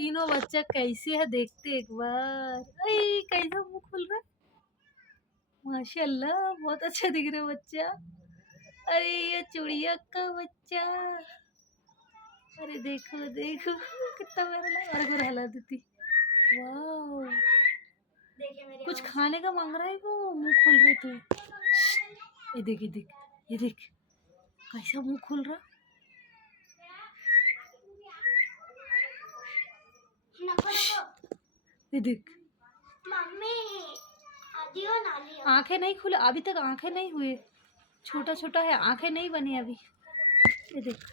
तीनों बच्चा कैसे है देखते एक बार। अरे कैसा मुंह खुल रहा है, माशाल्लाह बहुत अच्छा दिख रहा है बच्चा। अरे ये चिड़िया का बच्चा, अरे देखो देखो कितना प्यारा लगा। अरे गोर हला देती, वाह कुछ खाने का मांग रहा है वो, मुंह खोल रहे तो। ये देख ये देख ये देख कैसा मुंह खोल रहा। ये देख आंखें नहीं खुले अभी तक, आंखें नहीं हुए, छोटा छोटा है, आंखें नहीं बनी अभी। ये देख